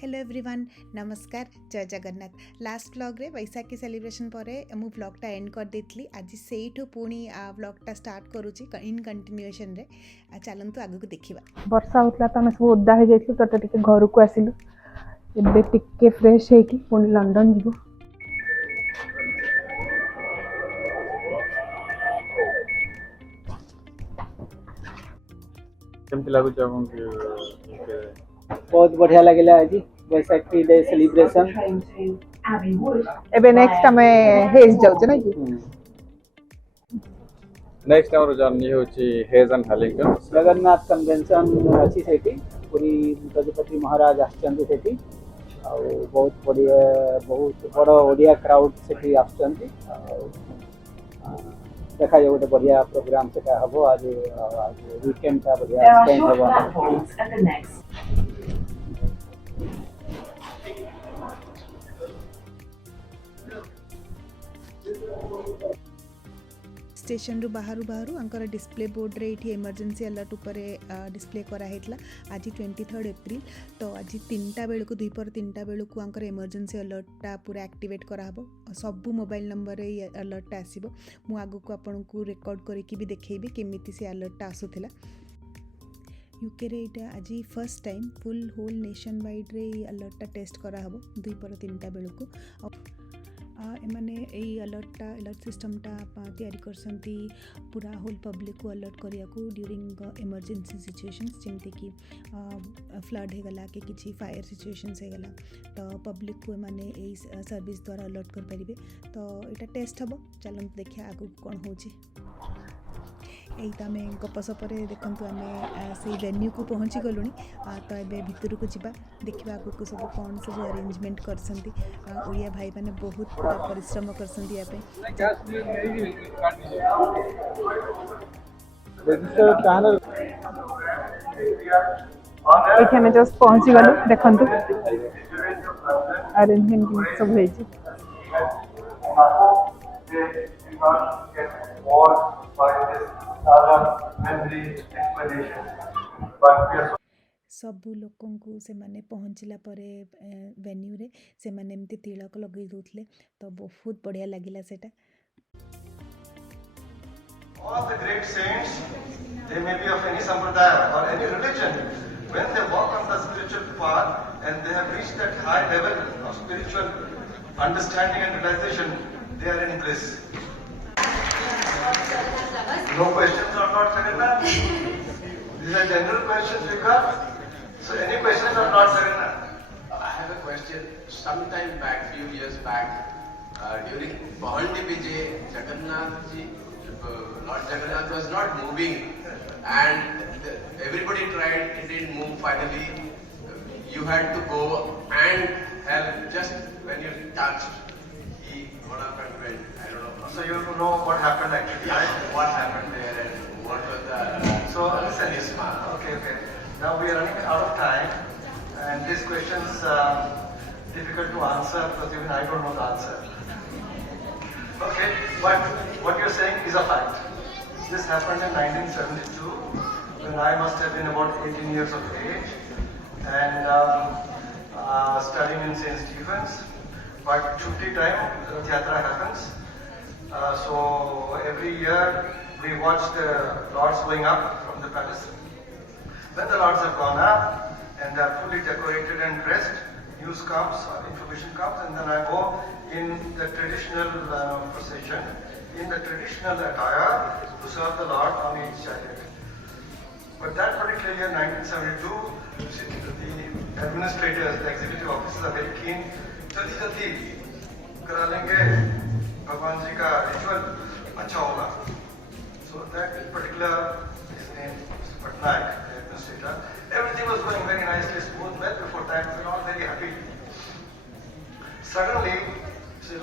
Hello everyone नमस्कार जय Jagannath last vlog रे बैसाखी सेलिब्रेशन पर मु व्लॉगटा एंड कर देती आज से पुणी व्लॉगटा स्टार्ट करुच्ची इन कंटिन्यूएशन रे चलतु आगु को देखा वर्षा होता तो आम सब ओदा हो जाइलु तो टिके घर को आसिलु एबे टिके फ्रेश होइकी पुणी लंडन जीवु। केमती लागुच बहुत बढ़िया लगे आज बैसाखी डे सेलिब्रेशन एबे नेक्स्ट हमें हेज जाउछ ना कि नेक्स्ट हमर जर्नी होची हेज एंड हेलिंगटन जगन्नाथ कन्वेंशन अच्छी सेठी पूरी गजपति महाराज आछंती सेठी आ बहुत बढ़िया बहुत बड़ ओडिया क्राउड सेठी आछंती देखा जाए गोटे बढ़िया प्रोग्राम से हम आज वीकेंड का बढ़िया स्पेंड हम स्टेशन रु बाहर आंकर डिस्प्ले बोर्ड रे ये इमरजेंसी अलर्ट उपर डिस्प्ले कराइला आज 23 एप्रिल तो आज 3टा बेलू दुईपर 3टा बेलू आंकर इमरजेंसी अलर्टा पूरा एक्टिवेट कराहब सबू मोबाइल नंबर रे अलर्टा आसीबो मु आगु को आपन को रिकॉर्ड करके भी देखेबी केमिति से अलर्टा आसुथिला यूके रे इटा आज first time full whole nationwide रे अलर्टा टेस्ट कराहब दुईपर 3टा बेलू को एमाने अलर्ट सिस्टमटा तैयारी करसंती पूरा होल पब्लिक को अलर्ट करिया को ड्यूरिंग इमरजेंसी सिचुएशंस जमते कि फ्लड हो गला कि किसी फायर सिचुएशंस हो गला तो पब्लिक को एमाने ए सर्विस द्वारा अलर्ट कर परिबे तो एटा टेस्ट हबो चलंत देखिया आगु कोन होची एटा आम गपसपरे देखूँ आम से वेन्यू को पहुँची गलुणी तो ये भितर को जावा देखा आगे सब कौन सब अरेंजमेंट करसंती ओडिया भाई मैंने बहुत परिश्रम करसंती ये एखे जस्ट पहुँची गलु देखंतु अरेंजमेंट सब होइछि सबू लोकों को से माने पहुँचला परे वेन्यू रे से माने एमती तिलक लगे दोथले तो बहुत बढ़िया लागिला सेटा All of the great saints, they may be of any sampradaya or any religion, when they walk on the spiritual path and they have reached that high level of spiritual understanding and realization, they are in bliss. No questions on Lord Jagannath? These are general questions we got. So any questions on Lord Jagannath? I have a question. Sometime back, few years back, during Bhandi Vijay, Jagannath ji, Lord Jagannath was not moving, and everybody tried, it didn't move. Finally, you had to go and help. Just when you touched, he got up and went. I don't know. So you know what happened actually, Yeah, right? what happened there and what was the So listen, charisma? okay. Now we are running out of time, and this question's difficult to answer because even I don't know the answer. Okay, but what you're saying is a fact. This happened in 1972, when I must have been about 18 years of age, and studying in St. Stephen's. But Chutti time, Yatra happens. So every year we watch the lords going up from the palace. When the lords have gone up and they are fully decorated and dressed, news comes, information comes, and then I go in the traditional procession, in the traditional attire to serve the Lord on each chariot. But that particular year, 1972, the administrators, the executive officers are very keen. जल्दी करा लेंगे भगवान जी का ritual अच्छा होगा. So that particular, his name Mr. Patnaik, the administrator, everything was going very nicely, smooth. Well before that, we were all very happy. Suddenly, see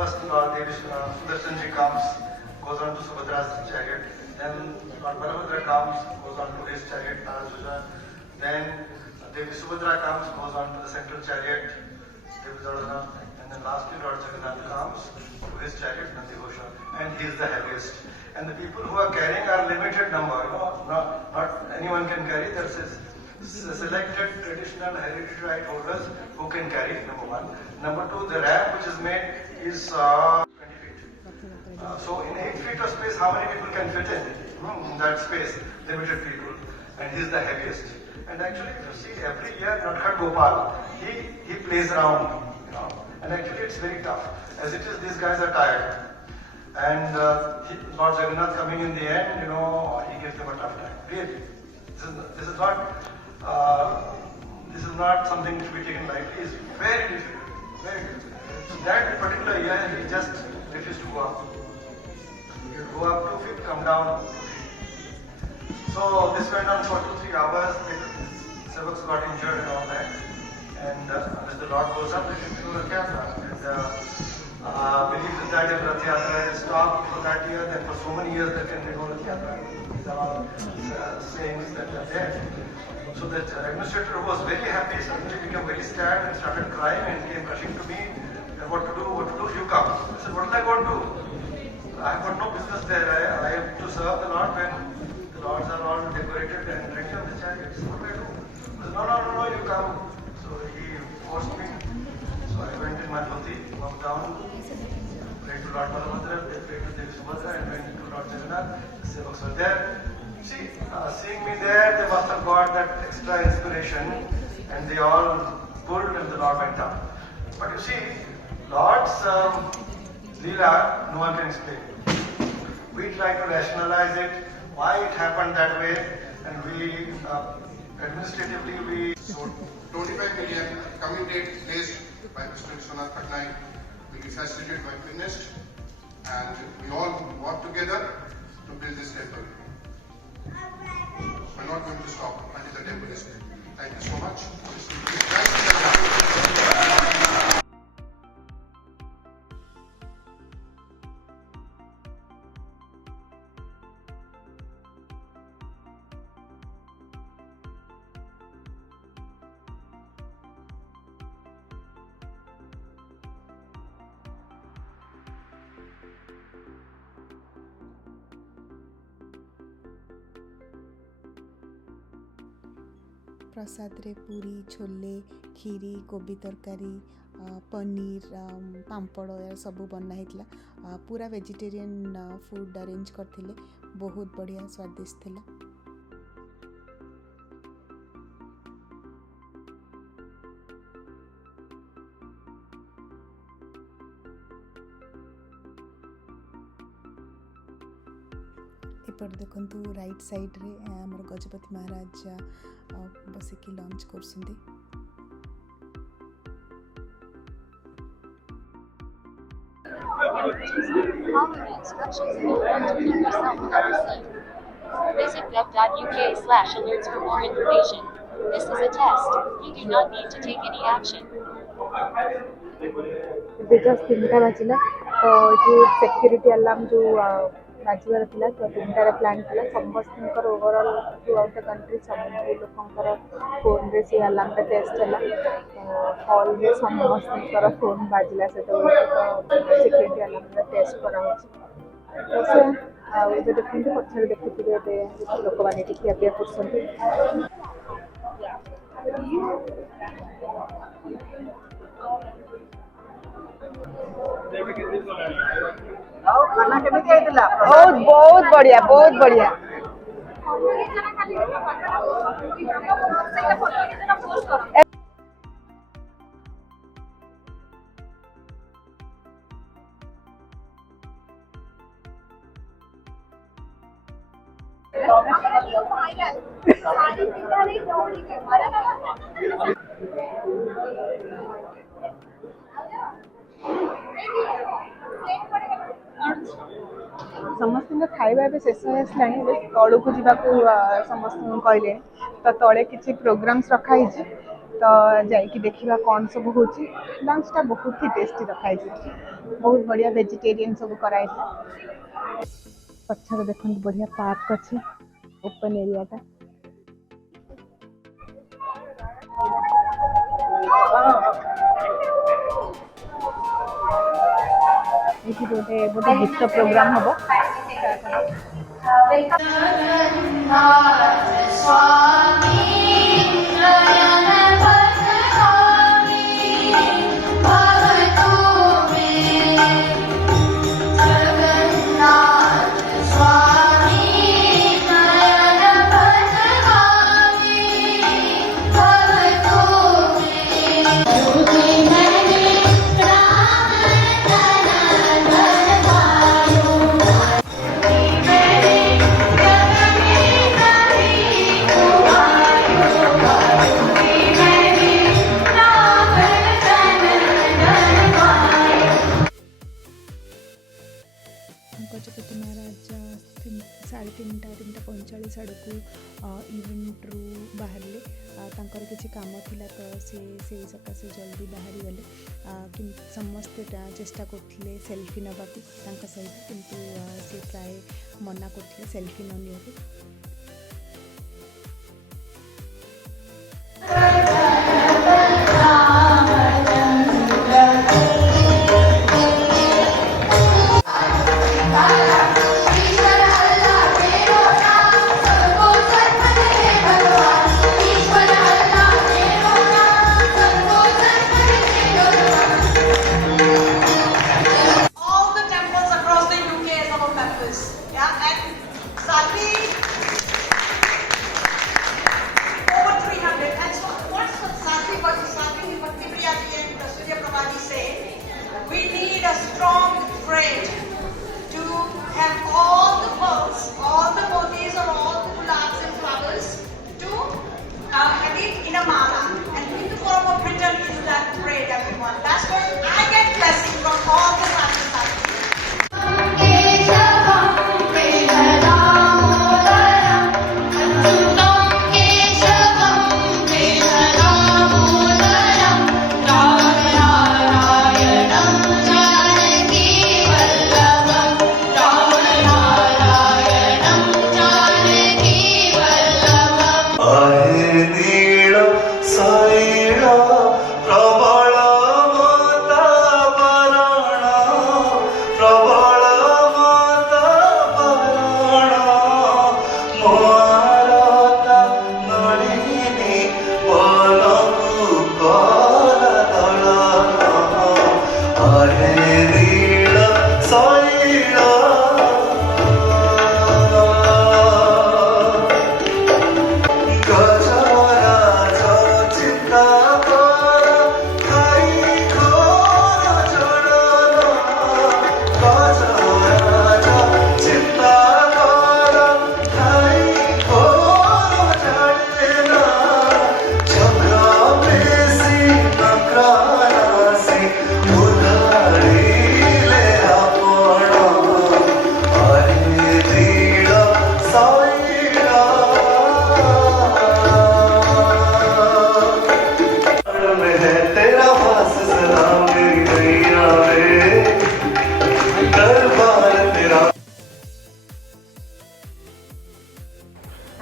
first Lord Sudarshan ji comes, goes on to Subhadra's chariot. Then Lord Balabhadra comes, goes on to his chariot, Narasuja. Then Devi Subhadra comes, goes on to the central chariot, and then lastly Lord Jagannath comes to his chariot, Nandighosha, and he is the heaviest. And the people who are carrying are limited number, not anyone can carry. selected traditional heritage right holders who can carry, number one. Number two, the ramp which is made is 20 feet. So in 8 feet of space, how many people can fit in that space? Limited people. And he's the heaviest. And actually, if you see every year, Nathat Gopal, he plays around, you know. And actually, it's very tough. As it is, these guys are tired. And Lord Jagannatha coming in the end, you know, he gives them a tough time. Really, this is not something to be taken lightly. It's very difficult, very difficult. So that particular year, he just refused to go up. You go up 2 feet, come down 2 feet. So this went on for 2-3 hours. Sevaks got injured and all that. And as the Lord goes up, they can do the Yatra. And believe that if Ratha Yatra is stopped for that year, then for so many years there can be no Ratha Yatra. These are all sayings that are there. So the administrator was very happy, suddenly became very sad and started crying and came rushing to me. What to do, you come. I said, what am I going to do? I have got no business there. I have to serve the Lord when the Lords are all decorated and ready on the chariots. What do I do? I said, no, you come. So he forced me. So I went in my dhoti, walked down, prayed to Lord Balabhadra, they prayed to Devi Subhadra, and went to Lord Jagannatha. The Sevaks were there. See, seeing me there, they must have got that extra inspiration, and they all pulled and the Lord went down. But you see, Lord's Leela, no one can explain. We try to rationalize it, why it happened that way, and we administratively we... So 25 million committed placed by Mr. Vishwanath Patnaik will be facilitated by FinNest, and we all work together to build this temple. We're not going to stop until the temple is built. Thank you so much. प्रसाद रे पूरी छोले खीरी कोबी तरकारी पनीर पांपड़ या सबू बना होता पूरा vegetarian food arrange करथिले बहुत बढ़िया स्वादिष्ट थिला। एपट देखंतु राइट साइड रे हमर Gajapati Maharaj बसिकी lunch करसुंदी। Following instructions in order to keep yourself unreceived. Visit gov.uk/alerts for more information. This is a test. You do not need to take any action. Just 3टा बाजिला तो ये सिक्योरिटी अलार्म जो बाजबार था तो 3टार plan था समस्त overall through out the country सब लोकंर फोन रे से अलार्म टेस्ट है हॉल में समस्त फोन बाजिला से तो सिक्योरिटी अलार्म टेस्ट करा ଏବେ ଦେଖନ୍ତୁ ପଛରେ ଦେଖୁଥିବେ ଏବେ ଲୋକମାନେ ଟିକେ ଖିଆପିଆ କରୁଛନ୍ତି। खाना केमिति आइतला? बहुत बढ़िया बहुत बढ़िया। समस्त खाଇବା ଏବେ ଶେଷ ହେଇଆସିଲାଣି ଏବେ ତଳକୁ ଯିବାକୁ ସମସ୍ତଙ୍କୁ କହିଲେ ତ ତଳେ କିଛି ପ୍ରୋଗ୍ରାମ୍ସ ରଖାହେଇଛି ତ ଯାଇକି ଦେଖିବା କ'ଣ ସବୁ ହେଉଛି। ଲଞ୍ଚଟା ବହୁତ ହି ଟେଷ୍ଟି ରଖାହେଇଛି ବହୁତ ବଢ଼ିଆ ଭେଜିଟେରିଆନ୍ ସବୁ କରାହେଇଥିଲା। ପଛରେ ଦେଖନ୍ତୁ ବଢ଼ିଆ ପାର୍କ ଅଛି ଓପନ୍ ଏରିଆଟା। ଏଠି ଗୋଟେ ଗୀତ ପ୍ରୋଗ୍ରାମ ହବ। गजपति महाराज 3:45 आड़क इवेंट्रु बाहर तांकर किसी काम थिला तो से सकाशे जल्दी बाहरी गले कि समस्ते चेष्टा करते सेल्फी नवा सहित किंतु से प्राय मना करते सेल्फी न नियु।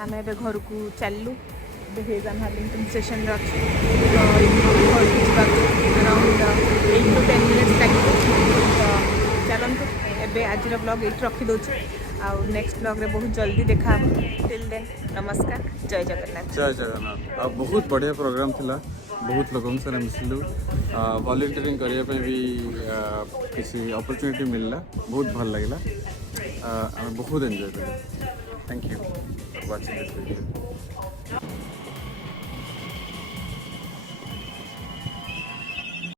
आम ए घर को चलू हेजान हार्लिंगटन स्टेशन अच्छे अराउंड 8 to 10 minutes लगे तो चलतु एवं आज ब्लॉग ये रखीदे आउ नेक्स्ट ब्लॉग रे बहुत जल्दी देखा टिल देन नमस्कार जय जगन्नाथ। जय जगन्नाथ। आ बहुत बढ़िया प्रोग्राम थिला बहुत लोगों से मिसलु वॉलंटियरिंग करने भी किसी अपॉर्चुनिटी मिलला बहुत भल लगे बहुत एंजॉय करें। Thank you for watching this video.